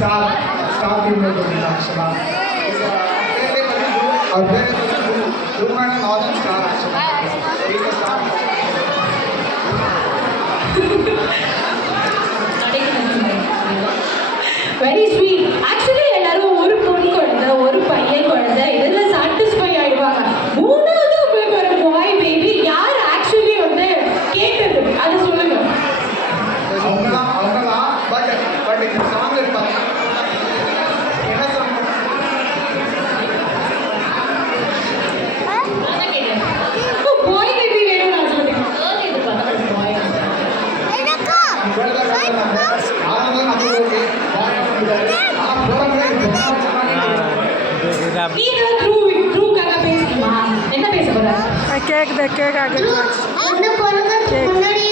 Star டீமில் போட்டிங்க ஆக்சுவலாக அவர் பேர் குருமான northern star very sweet. Actually எல்லாரும் ஒரு பொண்ணு குழந்தை ஒரு பையன் குழந்தை இதெல்லாம் சாட்டிஸ்ஃபை ஆயிடுவாங்க. மூணாவது உங்களுக்கு ஒரு பாய் பேபி யார் ஆக்சுவலி வந்து கேட்டது அதை சொல்லுங்க. அவங்கதான் பட் இந்த சாங் இருப்பாங்க என்ன சாங் பாய் பேபி வேணும் நான் சொல்லுங்க. இது பக்கத்துல பாய் நீங்க த்ரூக்காக பேசுமா என்ன பேச போற? கேக் ஆகுது அந்த பொண்ணுக்கு முன்னாடி